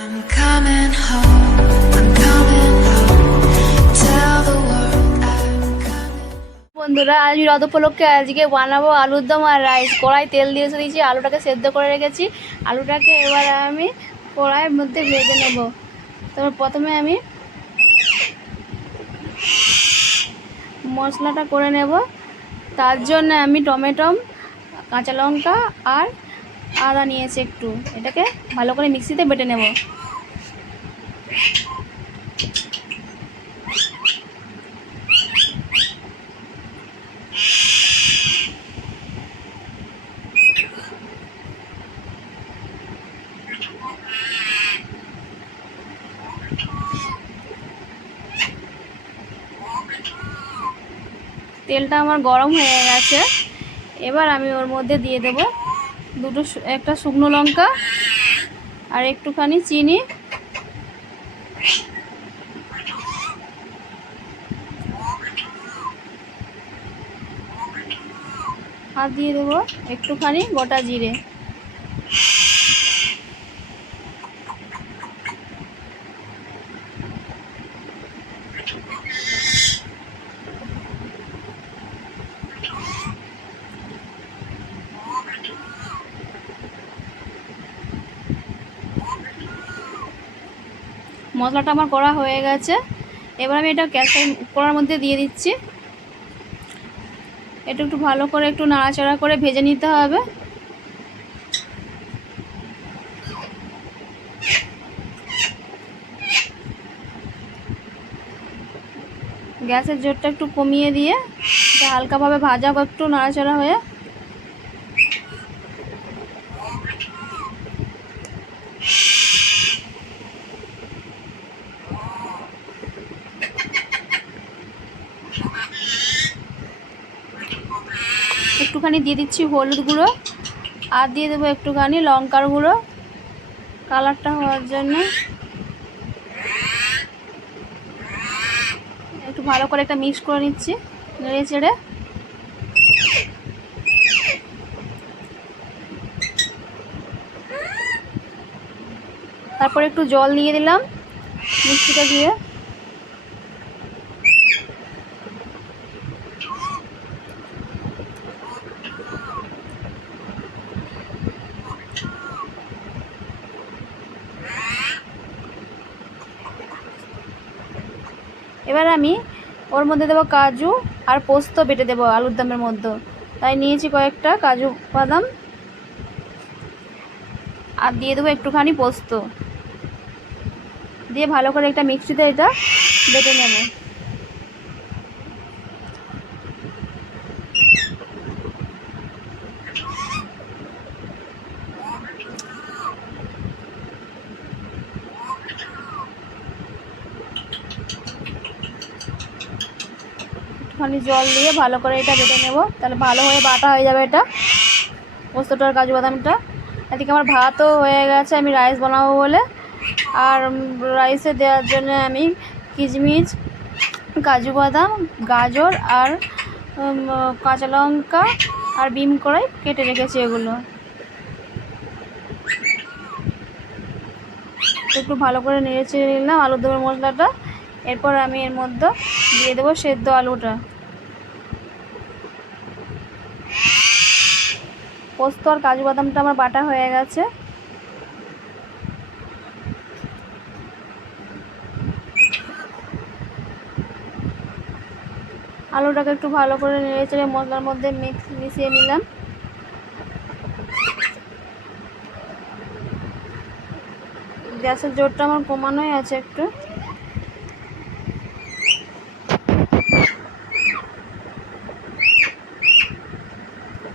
I'm coming home. I'm coming home. Tell the world I'm coming. বন্ধুরা, আজ রথ উপলক্ষে আজকে বানাবো আলুর দম আর রাইস। কড়াই তেল দিয়ে দিয়েছি, আলুটাকে সেদ্ধ করে রেখেছি। আলুটাকে এবার আমি কড়াইয়ের মধ্যে ভেজে নেব। তারপর প্রথমে আমি মশলাটা করে নেব। তার জন্য আমি টমেটো, কাঁচা লঙ্কা আর আদা নিয়েছি একটু। এটাকে ভালো করে মিক্সিতে বেটে নেব। তেলটা আমার গরম হয়ে গেছে। এবার আমি ওর মধ্যে দিয়ে দেব একটা শুকনো লঙ্কা আর একটুখানি চিনি, আর দিয়ে দেবো একটুখানি গোটা জিরে। মশলাটা আমার করা হয়ে গেছে। এবার আমি এটা কড়ার মধ্যে দিয়ে দিচ্ছি। এটা একটু ভালো করে একটু নাড়াচাড়া করে ভেজে নিতে হবে। গ্যাসের জোরটা একটু কমিয়ে দিয়ে এটা হালকাভাবে ভাজা একটু নাড়াচাড়া হয়ে। একটুখানি দিয়ে দিচ্ছি হলুদ গুঁড়ো, আর দিয়ে দেবো একটুখানি লঙ্কার গুঁড়ো কালারটা হওয়ার জন্য। একটু ভালো করে একটা মিক্স করে নিচ্ছি নেড়ে চেড়ে। তারপর একটু জল দিয়ে দিলাম মিক্সিটা দিয়ে। এবার আমি ওর মধ্যে দেবো কাজু আর পোস্ত বেটে দেবো আলুর দমের মধ্যে। তাই নিয়েছি কয়েকটা কাজু বাদাম, আর দিয়ে দেবো একটুখানি পোস্ত দিয়ে ভালো করে একটা মিক্সিতে এটা বেটে নেব। একটুখানি জল দিয়ে ভালো করে এটা বেটে নেব, তাহলে ভালো হয়ে বাটা হয়ে যাবে এটা পোস্তটা আর কাজু বাদামটা। এদিকে আমার ভাতও হয়ে গেছে, আমি রাইস বানাবো বলে। আর রাইসে দেওয়ার জন্য আমি কিশমিশ, কাজু বাদাম, গাজর আর কাঁচা লঙ্কা আর বিম করে কেটে রেখেছি। এগুলো একটু ভালো করে নেড়ে চেড়ে নিলাম আলুর দমের মশলাটা। এরপর আমি এর মধ্যে দিয়ে দেবো সেদ্ধ আলুটা। পোস্ত আর কাজু বাদামটা আমার বাটা হয়ে গেছে। আলুটাকে একটু ভালো করে নেড়ে চেড়ে মশলার মধ্যে মিশিয়ে নিলাম। গ্যাসের জোরটা আমার কমানোই আছে একটু।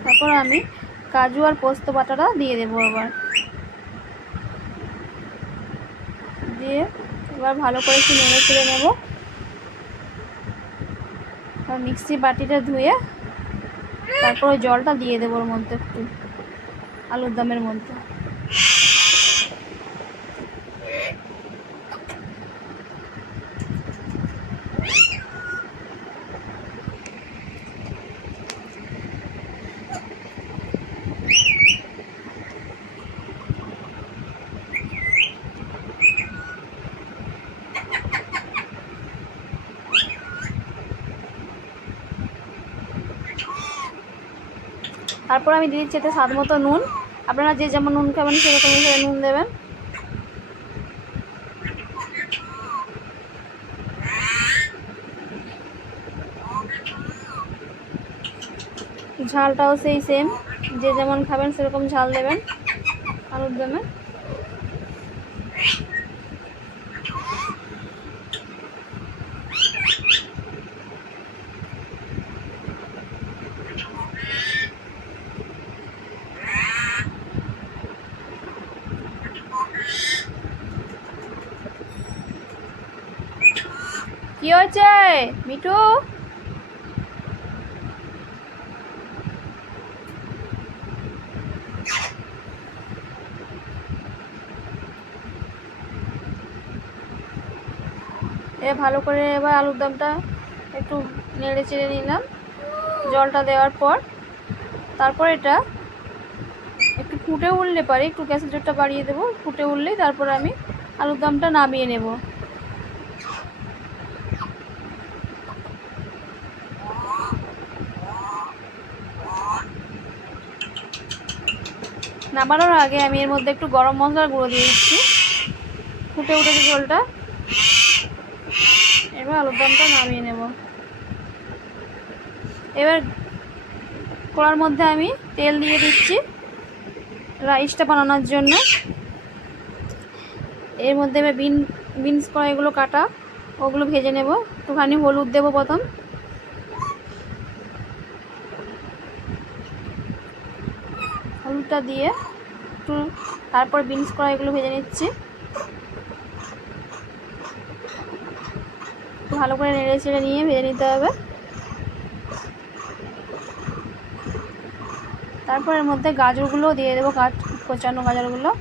তারপর আমি কাজু আর পোস্ত বাটাটা দিয়ে দেবো দিয়ে এবার ভালো করে একটু নেড়ে চেড়ে নেব। আর মিক্সি বাটিটা ধুয়ে তারপর ওই জলটা দিয়ে দেবো ওর মধ্যে একটু আলুর দমের মধ্যে। তারপর আমি দিয়ে দিচ্ছি এতে স্বাদ মতো নুন। আপনারা যে যেমন নুন খাবেন সেরকম হিসেবে নুন দেবেন। ঝালটাও সেই সেম, যে যেমন খাবেন সেরকম ঝাল দেবেন আলুর দমে। কি হয়েছে মিঠু? ভালো করে এবার আলুর দমটা একটু নেড়ে চেড়ে নিলাম জলটা দেওয়ার পর। তারপর এটা একটু ফুটে উঠলে পারে, একটু গ্যাসের জোরটা বাড়িয়ে দেবো, ফুটে উঠলেই তারপর আমি আলুর দমটা নামিয়ে নেব। নামানোর আগে আমি এর মধ্যে একটু গরম মশলার গুঁড়ো দিয়ে দিচ্ছি। ফুটে উঠেছে জলটা, এবার আলুর দমটা নামিয়ে নেব। এবার কড়ার মধ্যে আমি তেল দিয়ে দিচ্ছি রাইসটা বানানোর জন্য। এর মধ্যে এবার বিনস কড়াইগুলো কাটা, ওগুলো ভেজে নেব। একটুখানি হলুদ দেবো প্রথম, হলুদটা দিয়ে একটু তারপর বিনস কড়াইগুলো ভেজে নিচ্ছি। ভালো করে নেড়ে চেড়ে নিয়ে ভেজে নিতে হবে। তারপর এর মধ্যে গাজরগুলো দিয়ে দেবো, কোচানো গাজরগুলো।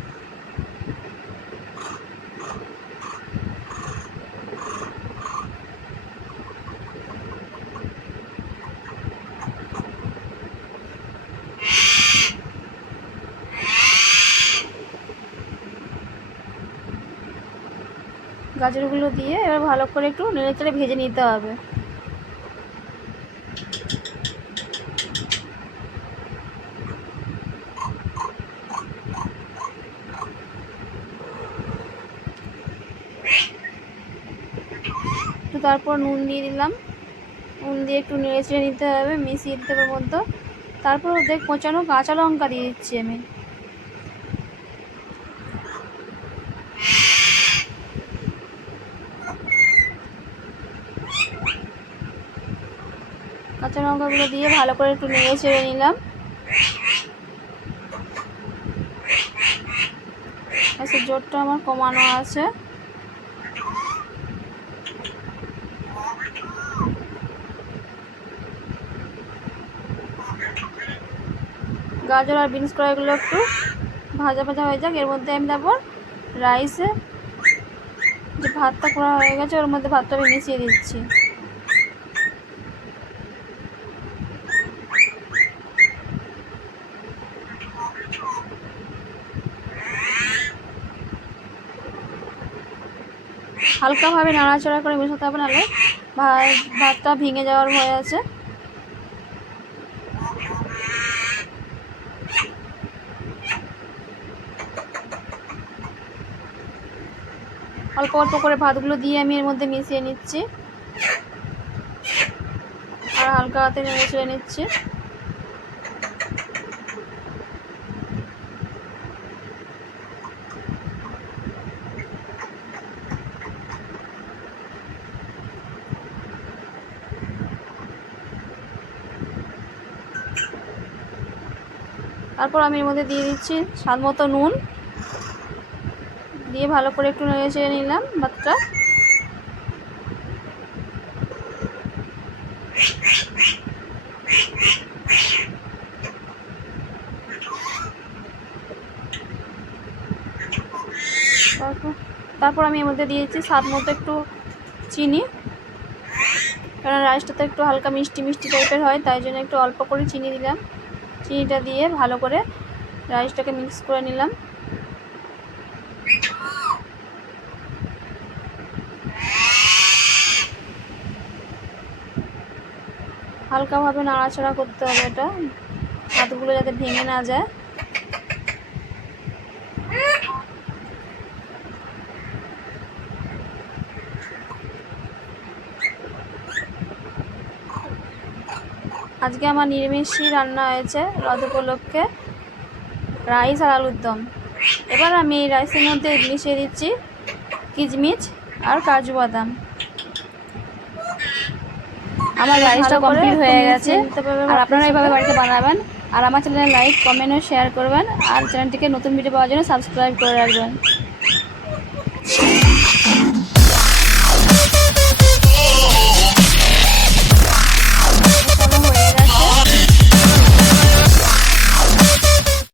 গাজরগুলো দিয়ে এবার ভালো করে একটু নেড়ে চেড়ে ভেজে নিতে হবে। একটু তারপর নুন দিয়ে দিলাম, নুন দিয়ে একটু নেড়ে চেড়ে নিতে হবে, মিশিয়ে দিতে হবে মধ্যে। তারপর ওদের কোচানো কাঁচা লঙ্কা দিয়ে দিচ্ছি আমি। কাঁচা লঙ্কাগুলো দিয়ে ভালো করে একটু নেড়ে চেড়ে নিলাম। গ্যাসের জোরটা আমার কমানো আছে। গাজর আর বিনস কড়াইগুলো একটু ভাজা ভাজা হয়ে যাক। এর মধ্যে আমি তারপর রাইসে যে ভাতটা করা হয়ে গেছে ওর মধ্যে ভাতটা আমি মিশিয়ে দিচ্ছি। হালকাভাবে নাড়াচাড়া করে মেশাতে হবে, নাহলে ভাতটা ভেঙে যাওয়ার ভয় আছে। অল্প অল্প করে ভাতগুলো দিয়ে আমি এর মধ্যে মিশিয়ে নিচ্ছি আর হালকা হাতে নেড়ে চেড়ে নিচ্ছি। তারপর আমি এর মধ্যে দিয়ে দিচ্ছি স্বাদ মতো নুন, দিয়ে ভালো করে একটু নেড়ে চেড়ে নিলাম ভাতটা। তারপর আমি এর মধ্যে দিয়েছি স্বাদ মতো একটু চিনি, কারণ রাইসটা তো একটু হালকা মিষ্টি মিষ্টি টাইপের হয়, তাই জন্য একটু অল্প করে চিনি দিলাম। চিনিটা দিয়ে ভালো করে রাইসটাকে মিক্স করে নিলাম। হালকাভাবে নাড়াচাড়া করতে হবে এটা ভাতগুলো যাতে ভেঙে না যায়। আজকে আমার নিরামিষই রান্না হয়েছে রথ উপলক্ষে, রাইস আর আলুর দম। এবার আমি এই রাইসের মধ্যে মিশিয়ে দিচ্ছি কিচমিচ আর কাজু বাদাম। আমার রাইসটা কমপ্লিট হয়ে গেছে, আর আপনারা এইভাবে বাড়িতে বানাবেন। আর আমার চ্যানেলে লাইক, কমেন্ট ও শেয়ার করবেন, আর চ্যানেলটিকে নতুন ভিডিও পাওয়ার জন্য সাবস্ক্রাইব করে রাখবেন।